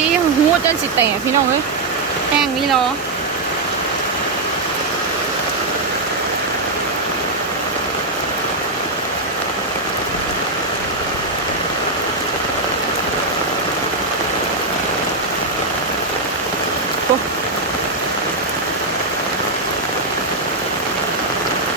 สีหูจนสิแตกพี่น้องเอ้ยแห้งนี่เหรอ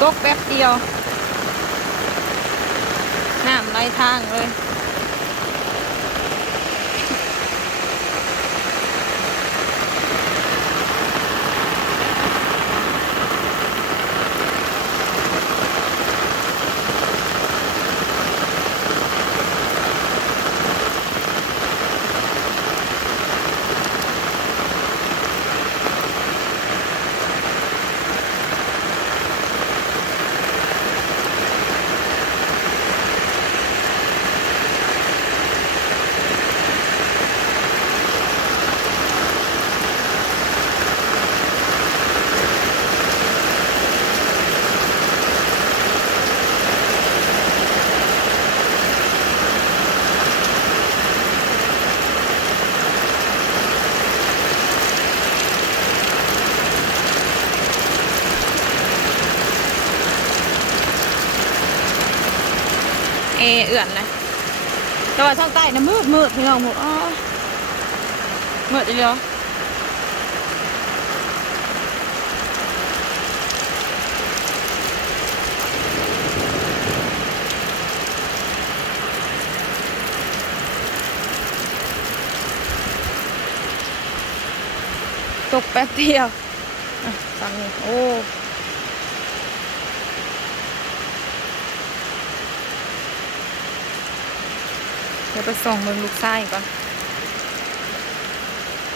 ตกแป๊บเดียวน้ำไหลทางเลยเอื่อนเลยแต่ว่าช่องใต้นะมืดพี่น้องหมดอ๋อมืดเลยเหรอตกแป๊บเดียวฟังนี่โอ้เดี๋ยวไปส่งเมืองลูกชายก่อน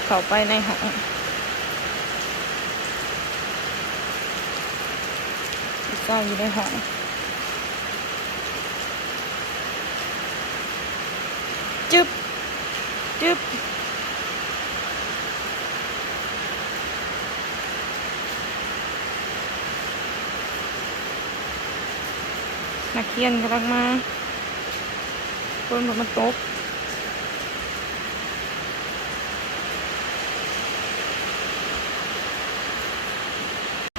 เข้าไปในห้องลูกชายอยู่ในห้องจึ๊บจึ๊บนักเรียนกำลังมาคนหมดมันตก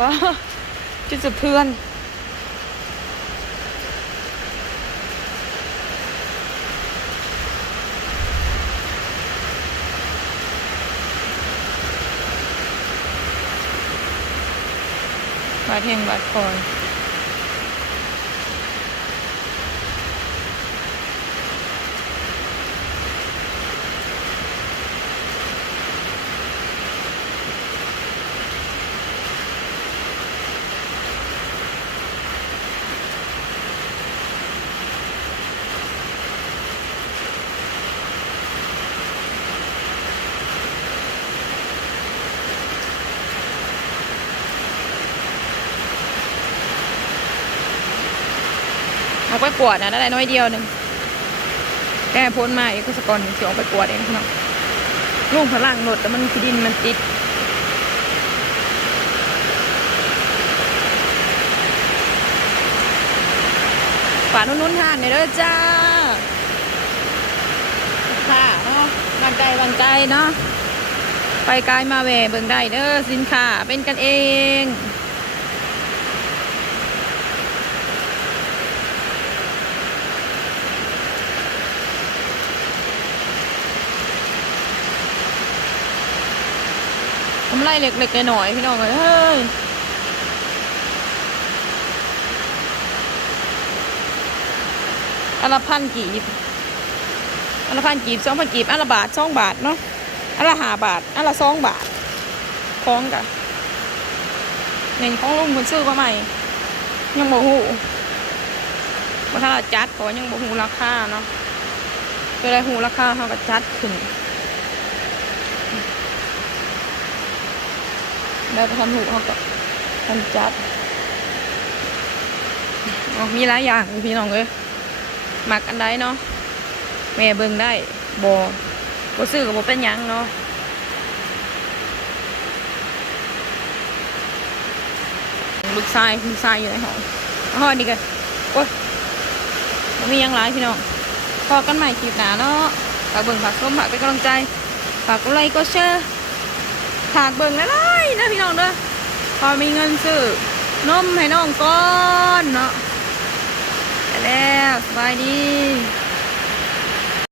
ว้าจุดสะเทือนบาดแห้งบาดคอเอาไปกวดนะได้น้อยเดียวหนึ่งแก้พ้นมาเอกสกรเสียงไปกวดเองเนาะลูกพลังหนดแต่มันคือดินมันติดฝานุ่นๆทานเนี่ยเด้อจ้าค่ะเนาะวันใจเนาะไปไกลมาแหวเบิ่งได้เด้อสินค้าเป็นกันเองทำไรเล็กๆหน่อยพี่น้องเอ้ยอันละ1,000 กีบอันละ1,000 กีบ2,000 กีบอันละบาท2 บาทเนาะอันละ5 บาทอันละ2 บาทคล้องกันเงินของลุงคนซื้อมาใหม่ยังบ่หูว่าถ้าเราจัดก็ยังบ่หูราคาเนาะเวลาหูราคาเขาก็จัดขึ้นได้ไปทำหูเขาก็ทำจัดมีหลายอย่างพี่น้องเลยหมักอันใดเนาะแม่เบิ่งได้บ่ซื้อก็บ่เป็นหยังเนาะลูกชายอยู่ในห้องนี่กันโอ๊ยมียังหลายพี่น้องพอกันใหม่คลิปหน้าเนาะฝากเบิ่งฝากชมฝากเป็นกำลังใจ ฝากกดไลค์กดแชร์ฝากเบิ่งหลายๆนะพี่น้องเด้อพอมีเงินซื้อนมให้น้องก่อนเนาะไปแล้วสบายดี